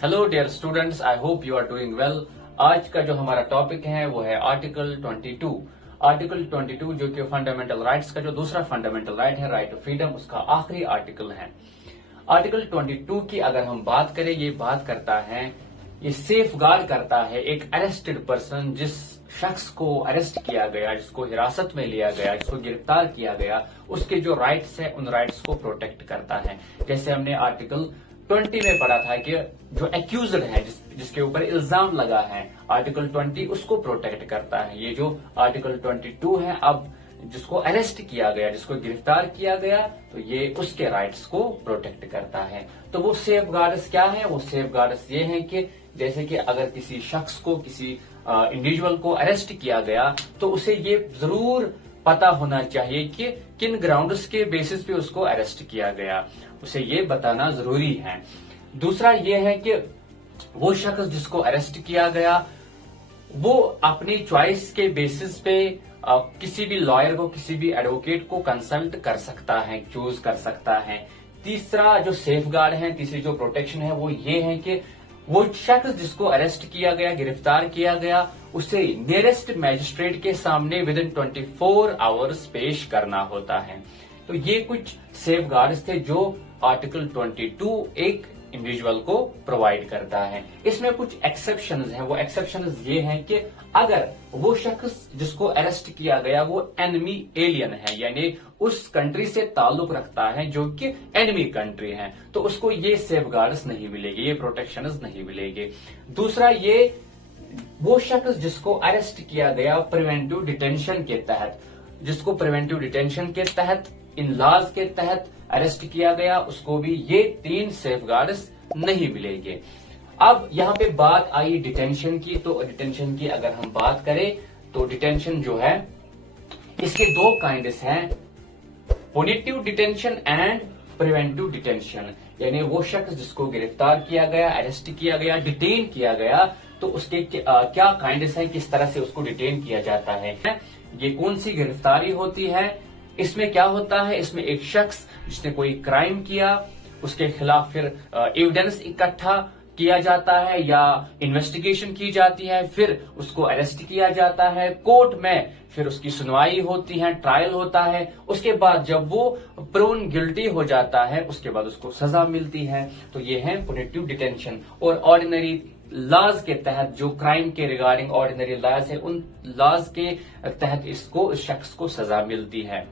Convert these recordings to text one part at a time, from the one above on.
Hello dear students, I hope you are doing well. आज का जो हमारा टॉपिक है वो है आर्टिकल 22। आर्टिकल 22 जो कि फंडामेंटल राइट्स का जो दूसरा फंडामेंटल राइट है, राइट टू फ्रीडम, उसका आखिरी आर्टिकल है। आर्टिकल 22 की अगर हम बात करें, ये बात करता है, ये सेफ गार्ड करता है एक अरेस्टेड पर्सन, जिस शख्स को अरेस्ट किया गया, जिसको हिरासत में लिया गया, जिसको गिरफ्तार किया गया, उसके जो राइट्स है उन राइट्स को प्रोटेक्ट करता है। जैसे हमने आर्टिकल 20 में पढ़ा था कि जो एक्यूज्ड है, जिसके ऊपर इल्जाम लगा है, आर्टिकल 20 उसको प्रोटेक्ट करता है। ये जो आर्टिकल 22 है, अब जिसको अरेस्ट किया गया, जिसको गिरफ्तार किया गया, तो ये उसके राइट्स को प्रोटेक्ट करता है। तो वो सेफ गार्ड्स क्या है? वो सेफ गार्ड्स ये हैं कि जैसे कि अगर किसी शख्स को, किसी इंडिविजुअल को अरेस्ट किया गया, तो उसे ये जरूर पता होना चाहिए कि किन ग्राउंड्स के बेसिस पे उसको अरेस्ट किया गया, उसे ये बताना जरूरी है। दूसरा ये है कि वो शख्स जिसको अरेस्ट किया गया, वो अपनी चॉइस के बेसिस पे किसी भी लॉयर को, किसी भी एडवोकेट को कंसल्ट कर सकता है, चूज कर सकता है। तीसरा जो सेफ गार्ड है, तीसरी जो प्रोटेक्शन है, वो ये है कि वो शख्स जिसको अरेस्ट किया गया, गिरफ्तार किया गया, उसे नियरेस्ट मैजिस्ट्रेट के सामने विद इन 24 आवर्स पेश करना होता है। तो ये कुछ सेफ गार्ड्स थे जो आर्टिकल 22 एक इंडिविजुअल को प्रोवाइड करता है। इसमें कुछ एक्सेप्शंस हैं। वो एक्सेप्शंस ये हैं कि अगर वो शख्स जिसको अरेस्ट किया गया वो एनिमी एलियन है, यानी उस कंट्री से ताल्लुक रखता है जो कि एनिमी कंट्री है, तो उसको ये सेफ गार्ड्स नहीं मिलेगी, ये प्रोटेक्शंस नहीं मिलेगी। दूसरा, ये वो शख्स जिसको अरेस्ट किया गया प्रिवेंटिव डिटेंशन के तहत, जिसको प्रिवेंटिव डिटेंशन के तहत, इन लॉज के तहत अरेस्ट किया गया, उसको भी ये 3 सेफ गार्ड्स नहीं मिलेंगे। अब यहाँ पे बात आई डिटेंशन की, तो डिटेंशन की अगर हम बात करें तो डिटेंशन जो है, इसके 2 काइंड्स हैं, पुनिटिव डिटेंशन एंड प्रिवेंटिव डिटेंशन। यानी वो शख्स जिसको गिरफ्तार किया गया, अरेस्ट किया गया, डिटेन किया गया, तो उसके क्या काइंड्स हैं, किस तरह से उसको डिटेन किया जाता है, ये कौन सी गिरफ्तारी होती है, इसमें क्या होता है। इसमें एक शख्स जिसने कोई क्राइम किया, उसके खिलाफ फिर एविडेंस इकट्ठा किया जाता है या इन्वेस्टिगेशन की जाती है, फिर उसको अरेस्ट किया जाता है, कोर्ट में फिर उसकी सुनवाई होती है, ट्रायल होता है, उसके बाद जब वो प्रोन गिल्टी हो जाता है, उसके बाद उसको सजा मिलती है। तो ये है पुनिटिव डिटेंशन। और ऑर्डिनरी लॉज के तहत, जो क्राइम के रिगार्डिंग ऑर्डिनरी लॉज है, उन लॉज के तहत इसको, इस शख्स को सजा मिलती है।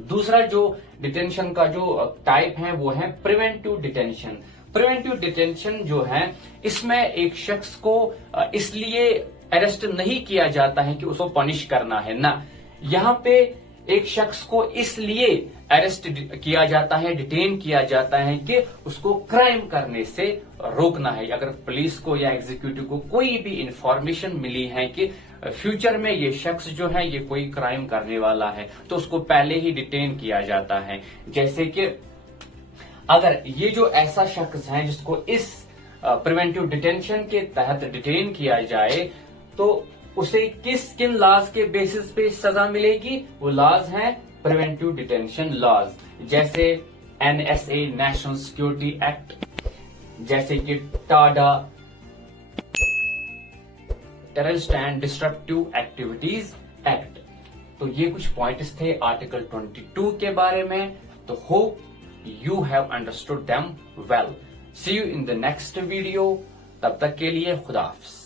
दूसरा जो डिटेंशन का जो टाइप है वो है प्रिवेंटिव डिटेंशन। प्रिवेंटिव डिटेंशन जो है, इसमें एक शख्स को इसलिए अरेस्ट नहीं किया जाता है कि उसको पनिश करना है ना, यहाँ पे एक शख्स को इसलिए अरेस्ट किया जाता है, डिटेन किया जाता है कि उसको क्राइम करने से रोकना है। अगर पुलिस को या एग्जीक्यूटिव को कोई भी इंफॉर्मेशन मिली है कि फ्यूचर में ये शख्स जो है ये कोई क्राइम करने वाला है, तो उसको पहले ही डिटेन किया जाता है। जैसे कि अगर ये जो ऐसा शख्स है जिसको इस प्रिवेंटिव डिटेंशन के तहत डिटेन किया जाए, तो उसे किन लॉज के बेसिस पे सजा मिलेगी? वो लॉज हैं प्रिवेंटिव डिटेंशन लॉज, जैसे NSA, नेशनल सिक्योरिटी एक्ट, जैसे कि Tada, terrorist and disruptive activities act. तो ये कुछ पॉइंट्स थे आर्टिकल 22 के बारे में। तो hope you have understood them well. See you in the next video. तब तक के लिए खुदा हाफिज।